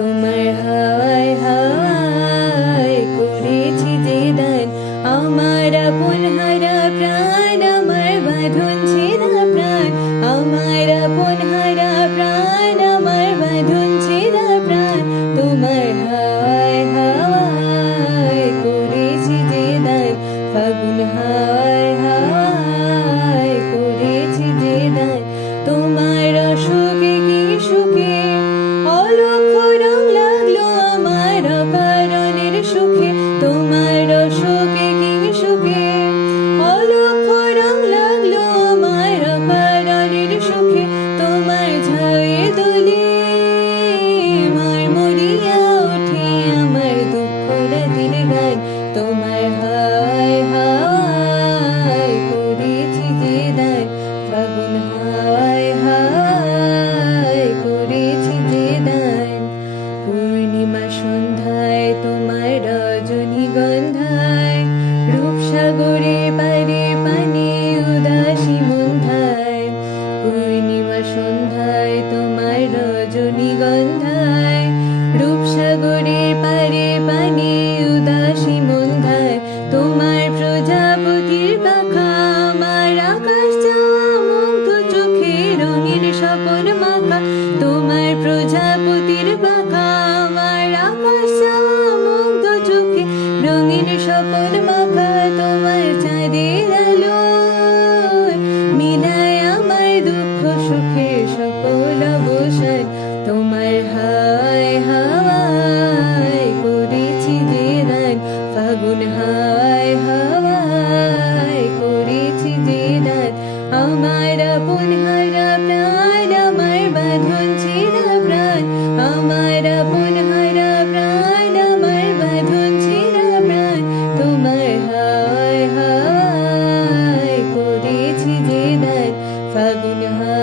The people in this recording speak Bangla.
তোমার হাওয়ায় হাওয়ায় করেছি যে দান, আমার আপন হারা প্রাণ, আমার বাঁধন ছেঁড়া প্রাণ, আমার আপন হারা প্রাণ, আমার বাঁধন ছেঁড়া প্রাণ। তোমার হাওয়ায় হাওয়ায় করেছি যে দান, ফাগুন হাওয়ায় হাওয়ায় করেছি যে দান। তোমার সুখে কি সুখে অলক্ষ রং লাগলো আমার অকারণের সুখে, তোমার সুখে কি সুখে অলক্ষ রং লাগলো আমার অকারণের সুখে। তোমার ঝায়ে দোলে মার মরিয়া ওঠে আমার দুঃখ রাতের গান। তোমার হাওয়ায় হাওয়ায় করেছি যে দান, ফাগুন হাওয়ায় হাওয়ায় করেছি যে দান। পূর্ণিমা সন্ধ্যায় তোমার রজনীগন্ধায়, রূপসাগরে পারে পানে উদাসী মন্ধায়। পূর্ণিমা সন্ধ্যায় তোমার রজনীগন্ধায়, রূপসাগরে পারে পানে উদাসী মন্ধায়। তোমার প্রজাপতির পাখা আমার আকাশ চাওয়া মুগ্ধ চোখে রঙের স্বপন মাখা। তোমার প্রজাপতির পাখা আমার আকাশ চাওয়া মুগ্ধ চোখে রঙিন স্বপন মাখা। তোমার চাঁদের আলো মিলায় আমার দুঃখ সুখের সকল অবসান। তোমার হাওয়ায় হাওয়ায় করেছি যে দান, ফাগুন হাওয়ায় হাওয়ায় করেছি যে দান। আমার আপন হারা প্রাণ, আমার বাঁধন ছেঁড়া প্রাণ, আমার আপন হারা প্রাণ, আমার বাঁধন ছেঁড়া প্রাণ। তোমার হাওয়ায় হাওয়ায় করেছি যে দান, ফাগুন হাওয়ায়